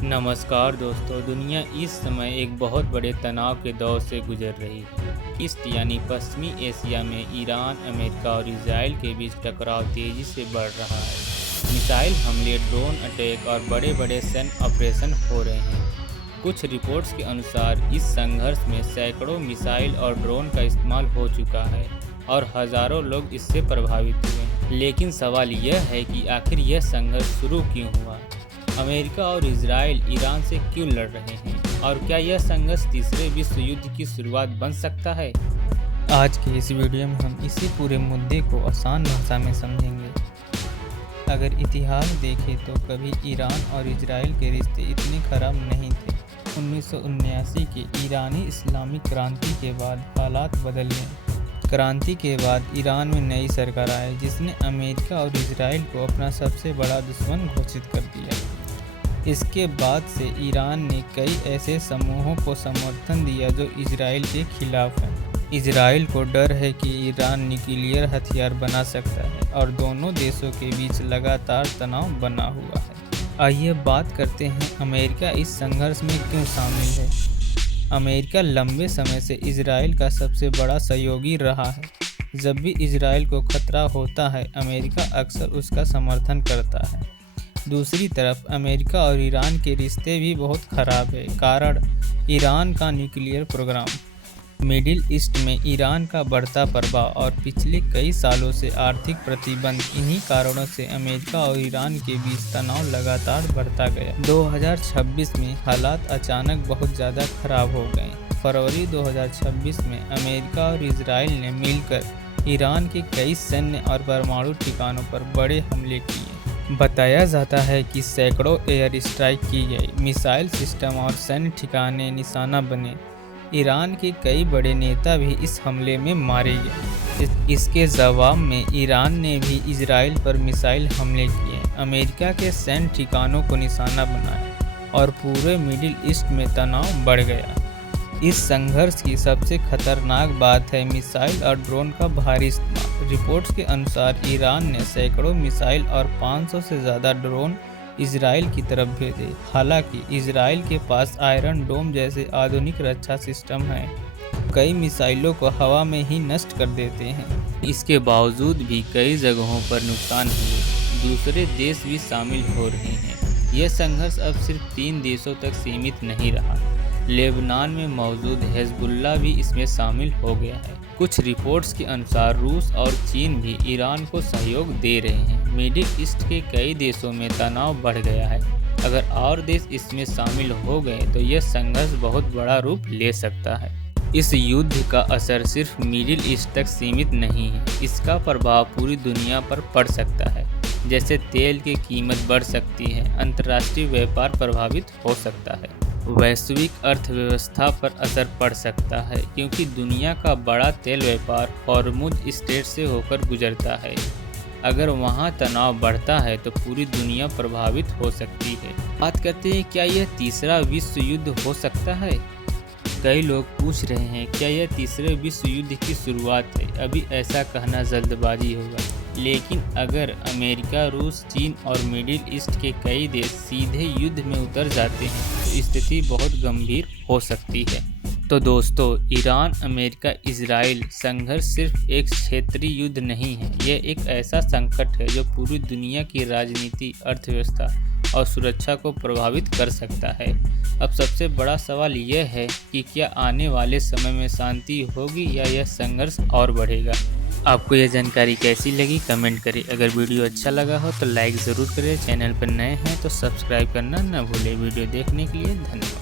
नमस्कार दोस्तों, दुनिया इस समय एक बहुत बड़े तनाव के दौर से गुजर रही है। ईस्ट यानी पश्चिमी एशिया में ईरान, अमेरिका और इजराइल के बीच टकराव तेजी से बढ़ रहा है। मिसाइल हमले, ड्रोन अटैक और बड़े बड़े सैन्य ऑपरेशन हो रहे हैं। कुछ रिपोर्ट्स के अनुसार इस संघर्ष में सैकड़ों मिसाइल और ड्रोन का इस्तेमाल हो चुका है और हजारों लोग इससे प्रभावित हुए हैं। लेकिन सवाल यह है कि आखिर यह संघर्ष शुरू क्यों हुआ? अमेरिका और इजराइल ईरान से क्यों लड़ रहे हैं और क्या यह संघर्ष तीसरे विश्व युद्ध की शुरुआत बन सकता है? आज के इस वीडियो में हम इसी पूरे मुद्दे को आसान भाषा में समझेंगे। अगर इतिहास देखें तो कभी ईरान और इजराइल के रिश्ते इतने खराब नहीं थे। 1979 की ईरानी इस्लामिक क्रांति के बाद हालात बदल गए। क्रांति के बाद ईरान में नई सरकार आई जिसने अमेरिका और इजराइल को अपना सबसे बड़ा दुश्मन घोषित कर दिया। इसके बाद से ईरान ने कई ऐसे समूहों को समर्थन दिया जो इजराइल के खिलाफ हैं। इजराइल को डर है कि ईरान न्यूक्लियर हथियार बना सकता है और दोनों देशों के बीच लगातार तनाव बना हुआ है। आइए बात करते हैं अमेरिका इस संघर्ष में क्यों शामिल है। अमेरिका लंबे समय से इजराइल का सबसे बड़ा सहयोगी रहा है। जब भी इजराइल को खतरा होता है, अमेरिका अक्सर उसका समर्थन करता है। दूसरी तरफ अमेरिका और ईरान के रिश्ते भी बहुत खराब है। कारण ईरान का न्यूक्लियर प्रोग्राम। मिडिल ईस्ट में ईरान का बढ़ता प्रभाव और पिछले कई सालों से आर्थिक प्रतिबंध, इन्हीं कारणों से अमेरिका और ईरान के बीच तनाव लगातार बढ़ता गया। 2026 में हालात अचानक बहुत ज़्यादा खराब हो गए। फरवरी 2026 में अमेरिका और इजराइल ने मिलकर ईरान के कई सैन्य और परमाणु ठिकानों पर बड़े हमले किए। बताया जाता है कि सैकड़ों एयर स्ट्राइक की गई, मिसाइल सिस्टम और सैन्य ठिकाने निशाना बने। ईरान के कई बड़े नेता भी इस हमले में मारे गए। इसके जवाब में ईरान ने भी इजराइल पर मिसाइल हमले किए, अमेरिका के सैन्य ठिकानों को निशाना बनाया और पूरे मिडिल ईस्ट में तनाव बढ़ गया। इस संघर्ष की सबसे खतरनाक बात है मिसाइल और ड्रोन का भारी इस्तेमाल। रिपोर्ट्स के अनुसार ईरान ने सैकड़ों मिसाइल और 500 से ज़्यादा ड्रोन इजराइल की तरफ भेजे। हालांकि इजराइल के पास आयरन डोम जैसे आधुनिक रक्षा सिस्टम हैं, कई मिसाइलों को हवा में ही नष्ट कर देते हैं। इसके बावजूद भी कई जगहों पर नुकसान हुए। दूसरे देश भी शामिल हो रहे हैं। यह संघर्ष अब सिर्फ 3 देशों तक सीमित नहीं रहा। लेबनान में मौजूद हिजबुल्लाह भी इसमें शामिल हो गया है। कुछ रिपोर्ट्स के अनुसार रूस और चीन भी ईरान को सहयोग दे रहे हैं। मिडिल ईस्ट के कई देशों में तनाव बढ़ गया है। अगर और देश इसमें शामिल हो गए तो यह संघर्ष बहुत बड़ा रूप ले सकता है। इस युद्ध का असर सिर्फ मिडिल ईस्ट तक सीमित नहीं है, इसका प्रभाव पूरी दुनिया पर पड़ सकता है। जैसे तेल की कीमत बढ़ सकती है, अंतर्राष्ट्रीय व्यापार प्रभावित हो सकता है, वैश्विक अर्थव्यवस्था पर असर पड़ सकता है क्योंकि दुनिया का बड़ा तेल व्यापार हॉर्मुज स्ट्रेट से होकर गुजरता है। अगर वहां तनाव बढ़ता है तो पूरी दुनिया प्रभावित हो सकती है। बात करते हैं, क्या यह तीसरा विश्व युद्ध हो सकता है? कई लोग पूछ रहे हैं, क्या यह तीसरे विश्व युद्ध की शुरुआत है? अभी ऐसा कहना जल्दबाजी होगा, लेकिन अगर अमेरिका, रूस, चीन और मिडिल ईस्ट के कई देश सीधे युद्ध में उतर जाते हैं तो स्थिति बहुत गंभीर हो सकती है। तो दोस्तों, ईरान, अमेरिका, इजराइल संघर्ष सिर्फ एक क्षेत्रीय युद्ध नहीं है, यह एक ऐसा संकट है जो पूरी दुनिया की राजनीति, अर्थव्यवस्था और सुरक्षा को प्रभावित कर सकता है। अब सबसे बड़ा सवाल यह है कि क्या आने वाले समय में शांति होगी या यह संघर्ष और बढ़ेगा? आपको यह जानकारी कैसी लगी कमेंट करें। अगर वीडियो अच्छा लगा हो तो लाइक ज़रूर करें। चैनल पर नए हैं तो सब्सक्राइब करना न भूलें। वीडियो देखने के लिए धन्यवाद।